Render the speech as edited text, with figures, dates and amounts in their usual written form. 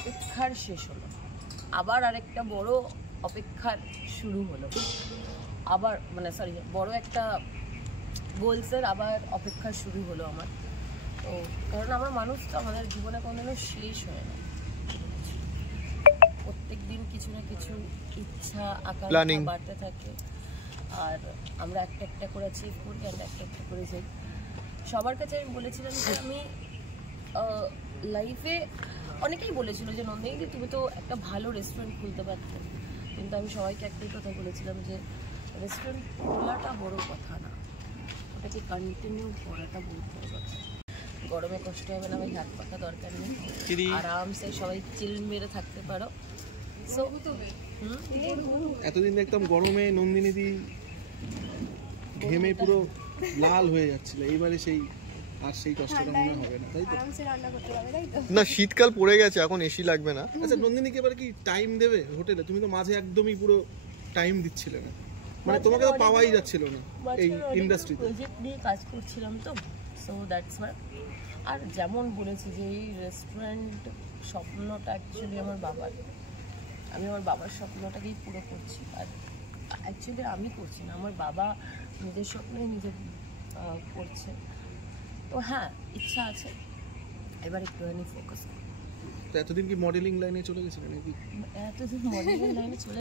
অপেক্ষার শেষ হলো, আবার আরেকটা বড় অপেক্ষার শুরু হলো, আবার মানে সরি বড় একটা গোলসের আবার অপেক্ষা শুরু হলো আমার। তো কারণ আমরা মানুষ তো, আমাদের জীবনে কোনোদিনও শেষ হয় না, প্রত্যেক দিন কিছু না কিছু ইচ্ছা আকাঙ্ক্ষা বাড়তে থাকে, আর আমরা একটা একটা করে অ্যাচিভ করি, আমরা একটা একটা করে যাই। সবার কাছে আমি বলেছিলাম যে আমি লাইফে, অনেকেই বলেছিল যে নন্দিনী তুমি তো একটা ভালো রেস্টুরেন্ট খুলতে পারতে, কিন্তু আমি সবাইকে একটাই কথা বলেছিলাম যে রেস্টুরেন্ট খোলাটা বড় কথা না, ওটাকে কন্টিনিউ করাটা বড় কথা। গরমে কষ্ট হবে না ভাই, হাত পাখা দরকার নেই, আরামসে সবাই চিল মেরে থাকতে পারো। এতদিন দেখতাম গরমে নন্দিনী দি ঘেমে পুরো লাল হয়ে যাচ্ছিল, এইবারে সেই আর সেই কষ্টটা মনে হবে না, তাই তো? আরামসে রান্না করতে পারবে, তাই তো? না, শীতকাল পড়ে গেছে, এখন এসি লাগবে না। আচ্ছা, নন্দিনীকে এবার কি টাইম দেবে হোটেলে? তুমি তো মাঝে একদমই পুরো টাইম দিচ্ছিলে না, মানে তোমাকে তো পাওয়াই যাচ্ছিল না এই ইন্ডাস্ট্রিতে। প্রজেক্ট নিয়ে কাজ করছিলাম তো, সো দ্যাটস ওয়াই। আর যেমন বলেছি যে এই রেস্টুরেন্ট স্বপ্নটা অ্যাকচুয়ালি আমার বাবার, আমি আমার বাবার স্বপ্নটাকেই পুরো করছি, আর অ্যাকচুয়ালি আমি করছি না, আমার বাবা নিজের স্বপ্নই নিজে করছে। তো হ্যাঁ, ইচ্ছা আছে, এবার একটুখানি ফোকাস করব। তো এতদিন কি মডেলিং লাইনে চলে গেছিলে নাকি? এতদিন মডেলিং লাইনে চলে